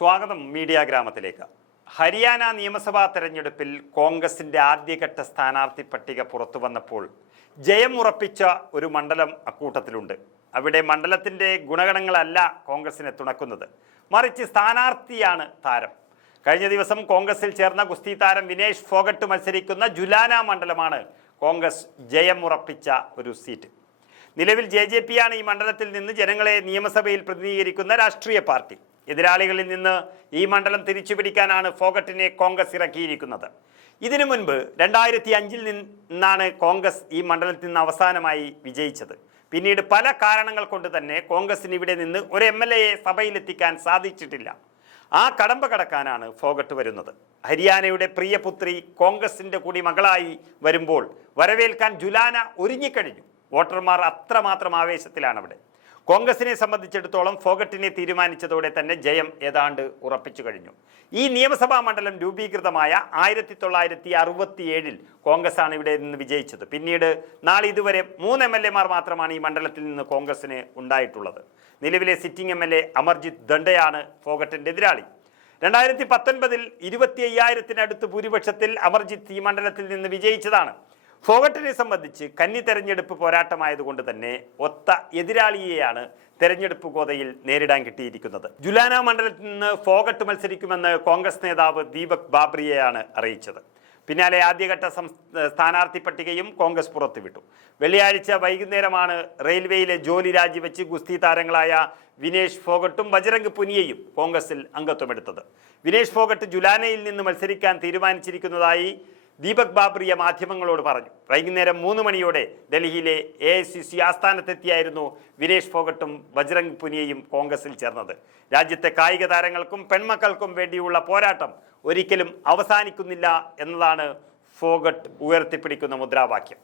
സ്വാഗതം മീഡിയ ഗ്രാമത്തിലേക്ക്. ഹരിയാന നിയമസഭാ തെരഞ്ഞെടുപ്പിൽ കോൺഗ്രസിന്റെ ആദ്യഘട്ട സ്ഥാനാർത്ഥി പട്ടിക പുറത്തു വന്നപ്പോൾ ജയം ഉറപ്പിച്ച ഒരു മണ്ഡലം അക്കൂട്ടത്തിലുണ്ട്. അവിടെ മണ്ഡലത്തിന്റെ ഗുണഗണങ്ങളല്ല കോൺഗ്രസിനെ തുണക്കുന്നത്. മറിച്ച് സ്ഥാനാർത്ഥിയാണ് താരം. കഴിഞ്ഞ ദിവസം കോൺഗ്രസിൽ ചേർന്ന ഗുസ്തി താരം വിനേഷ് ഫോഗട്ട് മത്സരിക്കുന്ന ജുലാന മണ്ഡലമാണ് കോൺഗ്രസ് ജയം ഉറപ്പിച്ച ഒരു സീറ്റ്. നിലവിൽ ജെ ജെ ആണ് ഈ മണ്ഡലത്തിൽ നിന്ന് ജനങ്ങളെ നിയമസഭയിൽ പ്രതിനിധീകരിക്കുന്ന രാഷ്ട്രീയ പാർട്ടി. എതിരാളികളിൽ നിന്ന് ഈ മണ്ഡലം തിരിച്ചുപിടിക്കാനാണ് ഫോഗട്ടിനെ കോൺഗ്രസ് ഇറക്കിയിരിക്കുന്നത്. ഇതിനു മുൻപ് രണ്ടായിരത്തി അഞ്ചിൽ നിന്നാണ് കോൺഗ്രസ് ഈ മണ്ഡലത്തിൽ നിന്ന് അവസാനമായി വിജയിച്ചത്. പിന്നീട് പല കാരണങ്ങൾ കൊണ്ട് തന്നെ കോൺഗ്രസിന് ഇവിടെ നിന്ന് ഒരു എം എൽ എയെ സഭയിലെത്തിക്കാൻ സാധിച്ചിട്ടില്ല. ആ കടമ്പ കടക്കാനാണ് ഫോഗട്ട് വരുന്നത്. ഹരിയാനയുടെ പ്രിയപുത്രി കോൺഗ്രസിന്റെ കൂടി മകളായി വരുമ്പോൾ വരവേൽക്കാൻ ജുലാന ഒരുങ്ങിക്കഴിഞ്ഞു. വോട്ടർമാർ അത്രമാത്രം ആവേശത്തിലാണ് അവിടെ കോൺഗ്രസിനെ സംബന്ധിച്ചിടത്തോളം ഫോഗട്ടിനെ തീരുമാനിച്ചതോടെ തന്നെ ജയം ഏതാണ്ട് ഉറപ്പിച്ചു കഴിഞ്ഞു. ഈ നിയമസഭാ മണ്ഡലം രൂപീകൃതമായ ആയിരത്തി തൊള്ളായിരത്തി അറുപത്തി ഏഴിൽ കോൺഗ്രസ് ആണ് ഇവിടെ നിന്ന് വിജയിച്ചത്. പിന്നീട് നാളെ ഇതുവരെ മൂന്ന് എം എൽ എമാർ മാത്രമാണ് ഈ മണ്ഡലത്തിൽ നിന്ന് കോൺഗ്രസിന് ഉണ്ടായിട്ടുള്ളത്. നിലവിലെ sitting M L A Amarjit ദണ്ഡയാണ് ഫോഗട്ടിന്റെ എതിരാളി. രണ്ടായിരത്തി പത്തൊൻപതിൽ ഇരുപത്തി അയ്യായിരത്തിനടുത്ത് ഭൂരിപക്ഷത്തിൽ അമർജിത്ത് ഈ മണ്ഡലത്തിൽ നിന്ന് വിജയിച്ചതാണ്. ഫോഗട്ടിനെ സംബന്ധിച്ച് കന്നി തെരഞ്ഞെടുപ്പ് പോരാട്ടമായതുകൊണ്ട് തന്നെ ഒത്ത എതിരാളിയെയാണ് തെരഞ്ഞെടുപ്പ് ഗോതയിൽ നേരിടാൻ കിട്ടിയിരിക്കുന്നത്. ജുലാന മണ്ഡലത്തിൽ നിന്ന് ഫോഗട്ട് മത്സരിക്കുമെന്ന് കോൺഗ്രസ് നേതാവ് ദീപക് ബാബ്രിയെയാണ് അറിയിച്ചത്. പിന്നാലെ ആദ്യഘട്ട സ്ഥാനാർത്ഥി പട്ടികയും കോൺഗ്രസ് പുറത്തുവിട്ടു. വെള്ളിയാഴ്ച വൈകുന്നേരമാണ് റെയിൽവേയിലെ ജോലി രാജിവെച്ച് ഗുസ്തി താരങ്ങളായ വിനേഷ് ഫോഗട്ടും ബജരംഗ് പുനിയയും കോൺഗ്രസിൽ അംഗത്വമെടുത്തത്. വിനേഷ് ഫോഗട്ട് ജുലാനയിൽ നിന്ന് മത്സരിക്കാൻ തീരുമാനിച്ചിരിക്കുന്നതായി ദീപക് ബാബ്രിയ മാധ്യമങ്ങളോട് പറഞ്ഞു. വൈകുന്നേരം മൂന്ന് മണിയോടെ ഡൽഹിയിലെ എ ഐ സി സി ആസ്ഥാനത്തെത്തിയായിരുന്നു വിനേഷ് ഫോഗട്ടും ബജ്രംഗ് പുനിയയും കോൺഗ്രസിൽ ചേർന്നത്. രാജ്യത്തെ കായിക താരങ്ങൾക്കും പെൺമക്കൾക്കും വേണ്ടിയുള്ള പോരാട്ടം ഒരിക്കലും അവസാനിക്കുന്നില്ല എന്നതാണ് ഫോഗട്ട് ഉയർത്തിപ്പിടിക്കുന്ന മുദ്രാവാക്യം.